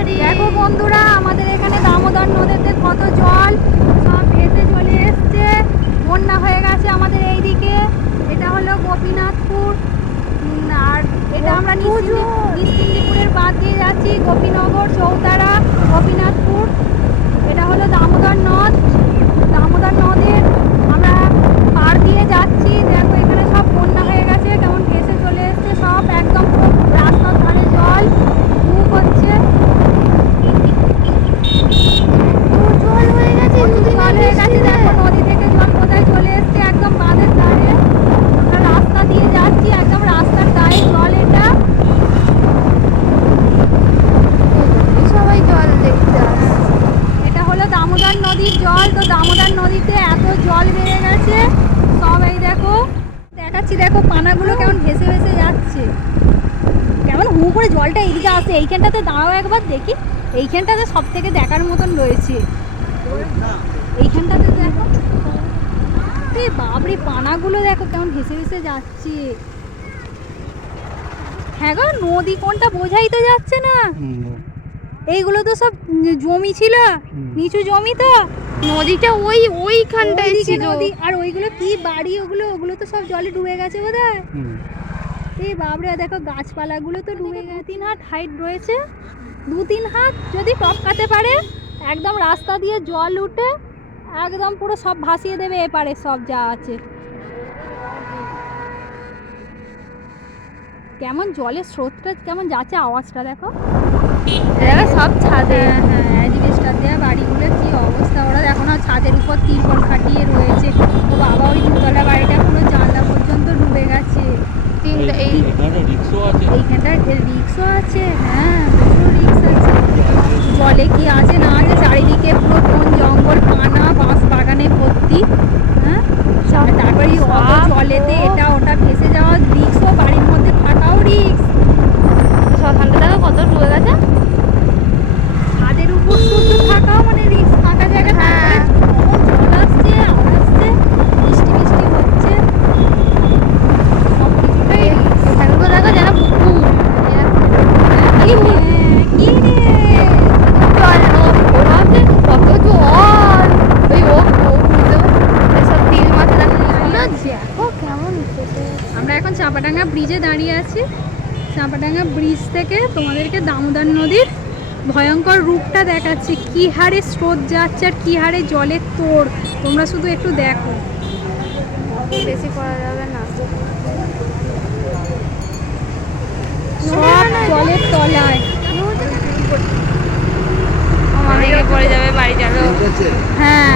করি দেখো বন্ধুরা আমাদের এখানে দামোদর নদীতে কত জল সব ভেসে চলে এসছে। বন্যা হয়ে গেছে আমাদের এই দিকে এটা হলো গোপীনাথপুর। আর এটা আমরা নিশ্চিন্দি নিশ্চিন্দিপুরের বাদ দিয়ে যাচ্ছি গোপীনগর চৌতারা গোপীনাথপুর। এটা হলো দামোদর নদ। দামোদর নদের আমরা পার দিয়ে যাচ্ছি দেখো এখানে সব বন্যা হয়ে গেছে কেমন ভেসে চলে এসছে সব একদম পুরো রাস্তার ধারে জল মুখ হচ্ছে জল হয়ে গেছে দুদিন জল হয়ে গেছে দেখো নদী থেকে জল কোথায় চলে এসছে একদম বাঁধের ধারে আমরা রাস্তা দিয়ে যাচ্ছি একদম রাস্তার গায়ে জল এটা সবাই জল দেখতে আসছে এটা হলো দামোদর নদীর জল তো দামোদর নদীতে এত জল বেড়ে গেছে সব এই দেখো দেখাচ্ছি দেখো পানাগুলো কেমন ভেসে ভেসে যাচ্ছে। কেমন হু করে জলটা এদিকে আসে এইখানটাতে দাঁড়াও একবার দেখি। এইখানটাতে সব থেকে দেখার মতন রয়েছে। এইখানটাতে দেখো। এ বাবরে পানাগুলো দেখো কেমন ভেসে ভেসে যাচ্ছে। হ্যাঁ গো নদী কোনটা বোঝাই তো যাচ্ছে না। এইগুলো তো সব জমি ছিল। নিচু জমি তো। নদীটা ওই ওইখানটায় ছিল। আর ওইগুলো কি বাড়ি ওগুলো? ওগুলো তো সব জলে ডুবে গেছে বোধহয়। এই বাবরে দেখো গাছপালাগুলো তো ডুবে গেছে। তিন হাত হাইট রয়েছে। দু তিন হাত যদি টপকাতে পারে একদম রাস্তা দিয়ে জল উঠে একদম পুরো সব ভাসিয়ে দেবে এপারে সব যা আছে। কেমন জলের স্রোতটা কেমন যাচ্ছে আওয়াজটা দেখো। জায়গা সব ছাদে হ্যাঁ হ্যাঁ অ্যাজবেস্টার দেওয়া বাড়িগুলোর কি অবস্থা দেখো ছাদের উপর তিরপল খাটিয়ে রয়েছে। ও বাবা ওই দুতলা বাড়িটা পুরো জানলা পর্যন্ত ডুবে গেছে। আছে? রিক্সও আছে? হ্যাঁ প্রচুর রিক্স আছে। জলে কি আছে না আছে? চারিদিকে পুরো আমরা এখন চাপাডাঙ্গা ব্রিজে দাঁড়িয়ে আছি। চাঁপাডাঙ্গা ব্রিজ থেকে তোমাদেরকে দামোদর নদীর ভয়ঙ্কর রূপটা দেখাচ্ছি। কী হারে স্রোত যাচ্ছে আর কী হারে জলের তোর তোমরা শুধু একটু দেখো। বেশি করা যাবে না। তলায়। পড়ে যাবে বাড়ি যাবে। হ্যাঁ।